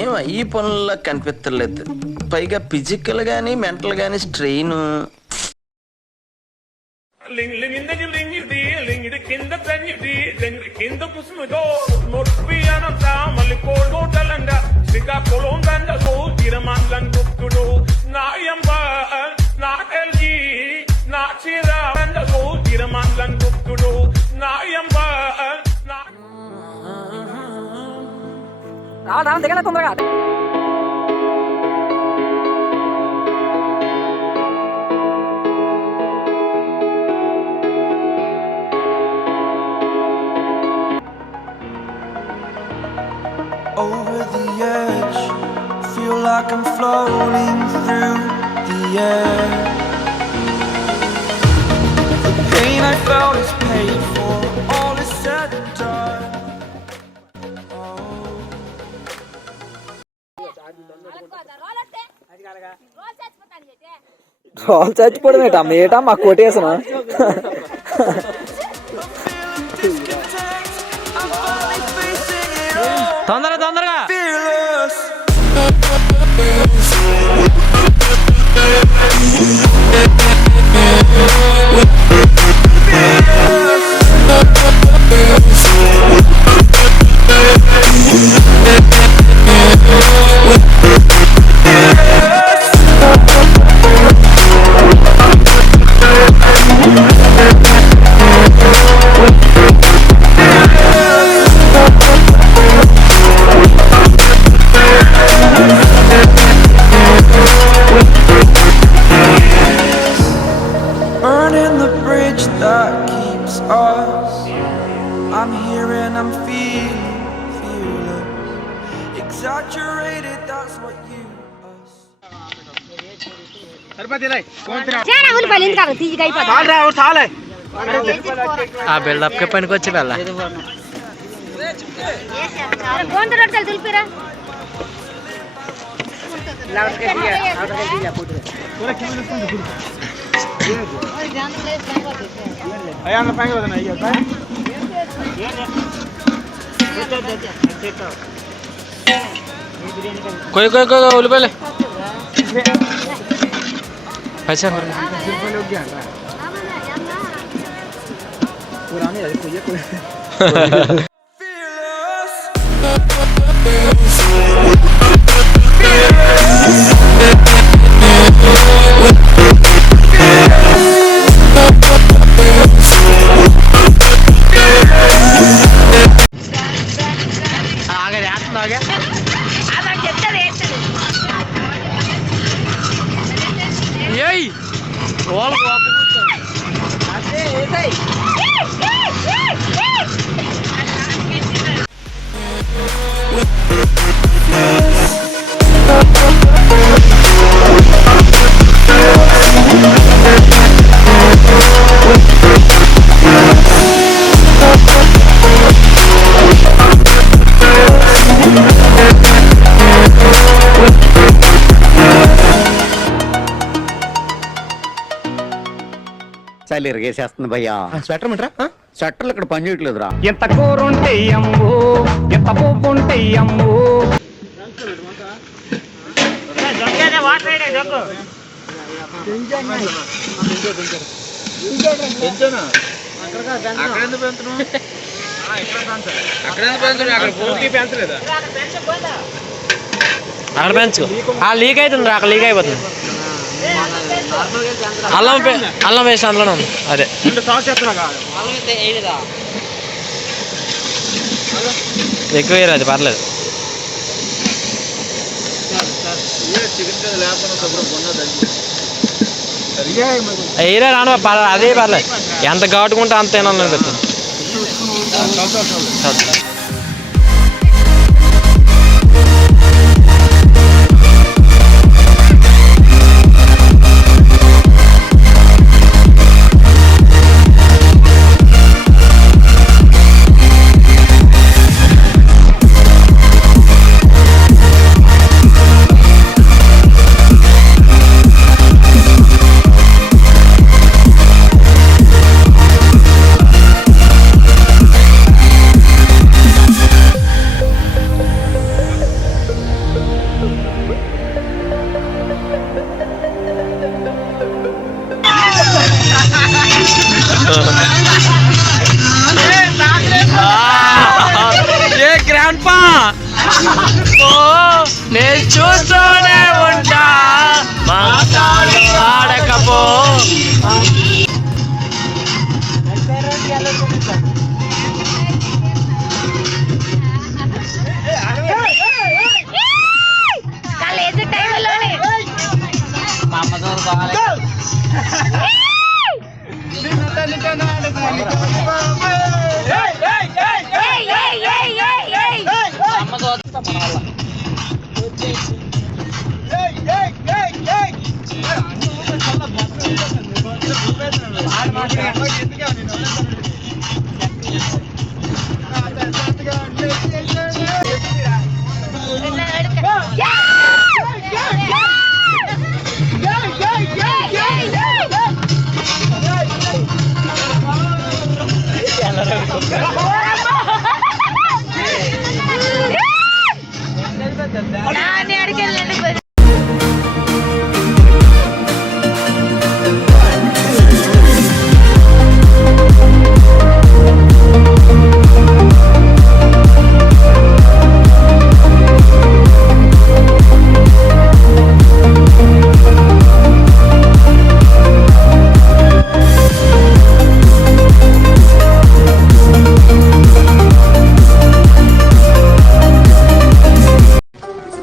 ఏం ఈ పనుల్లో కనిపించలేదు. పైగా ఫిజికల్ గానీ మెంటల్ గానీ స్ట్రెయిన్. దిగల తొందరగా. Over the edge, feel like I'm floating through the air. The pain I felt is paid for, all is said and done. Role చచ్చిపోవడం ఏటా మా కోటేసనా? తొందరగా Burning the bridge that keeps us. I'm here and I'm feeling fearless. Exaggerated, that's what you us. ఆ buildup కి పనికి వచ్చి వెళ్ళ कोई बोले पहले अच्छा చలి ఇరిగేసేస్తుంది భయ్యా. స్వెటర్ మంటరా? స్వెటర్లు ఇక్కడ పని చేయట్లేదురా. ఎంత కూరుంటే అమ్ము, ఎంత పువ్వుంటే అమ్ము. అక్కడ పెంచు. లీక్ అవుతుంది, అక్కడ లీక్ అయిపోతుంది. అల్లం వేసి అందులోనే ఉంది. అదే ఎక్కువ వేయరు, అది పర్లేదు. వేయరా రాను, అదే పర్లేదు. ఎంత ఘాటుకుంటే అంత తినాలనిపిస్తుంది.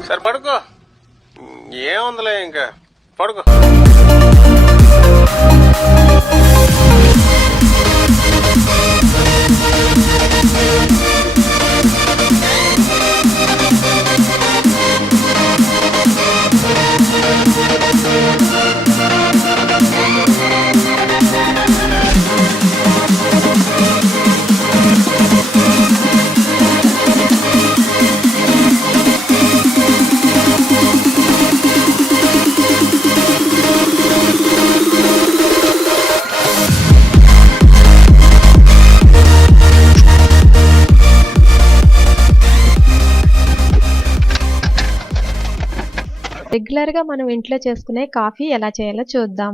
సరే పడుకో, ఏముందిలే ఇంకా పడుకో. రెగ్యులర్ గా మనం ఇంట్లో చేసుకునే కాఫీ ఎలా చేయాలో చూద్దాం.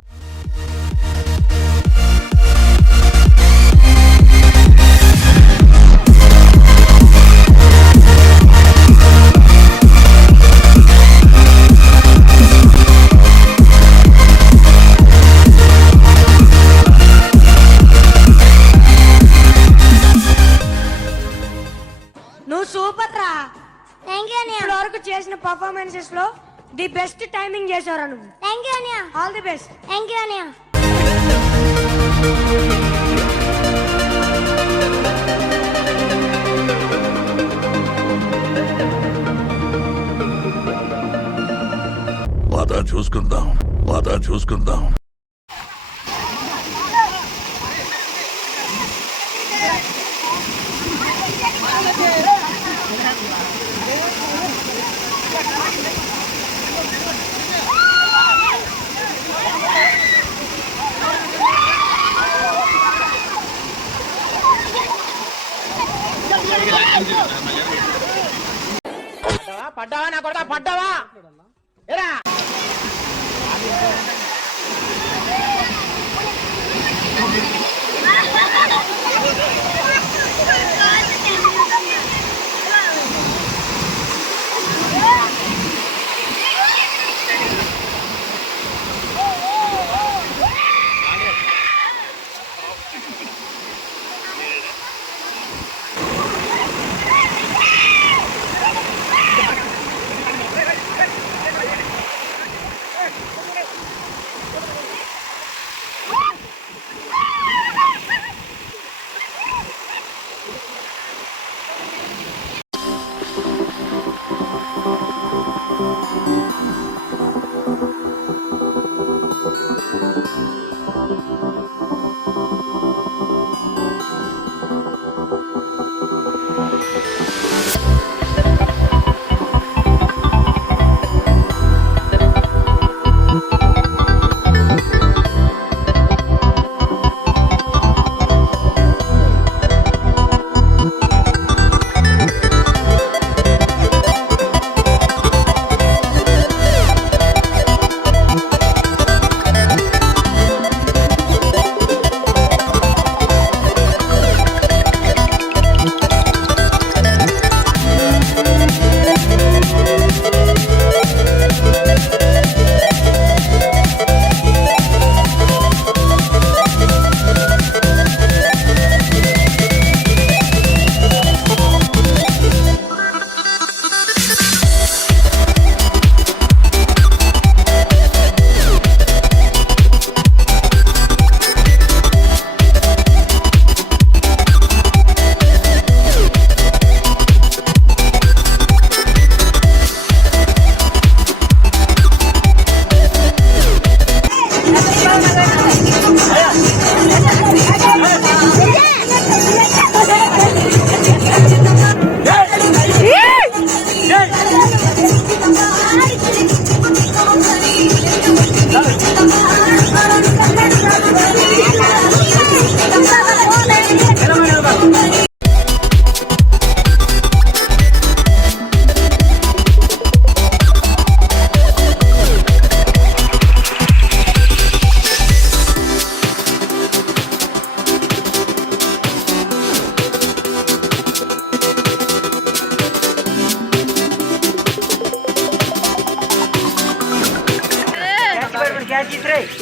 నువ్వు సూపర్ రా. ఇప్పటి వరకు చేసిన పర్ఫార్మెన్సెస్ లో ది బెస్ట్ టైమింగ్ చేశారా నువ్వు. థ్యాంక్ యూ అనియా. All the best. Thank you అనియా. చూసుకుందాం. పడ్డావా నా కొడతా, పడ్డావా? ఎరా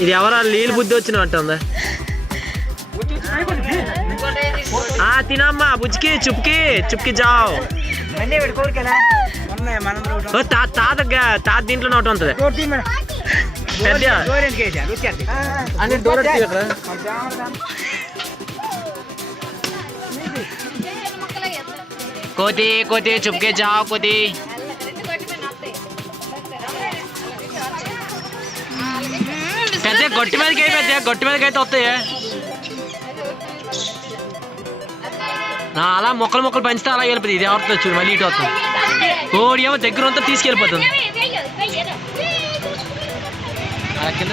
ఇది ఎవరా నీళ్ళు బుద్ధి వచ్చినట్టు ఉంది. తినమ్మా బుజ్జికి చుప్కి చుప్కి జావ్. తాత దీంట్లోనే ఒకటి ఉంటుంది కోతి కోతి చుప్కే జావ్ కోతి. పెద్ద గొట్టి మీదకి పెద్ద గొట్టి మీదకి అయితే వస్తాయి. అలా మొక్కలు మొక్కలు పెంచితే అలా వెళ్ళిపోతుంది. ఇది ఎవరితో చూడు మళ్ళీ ఇటు వస్తుంది. కోడి ఏమో దగ్గర అంతా తీసుకెళ్ళిపోతుంది. అలా కింద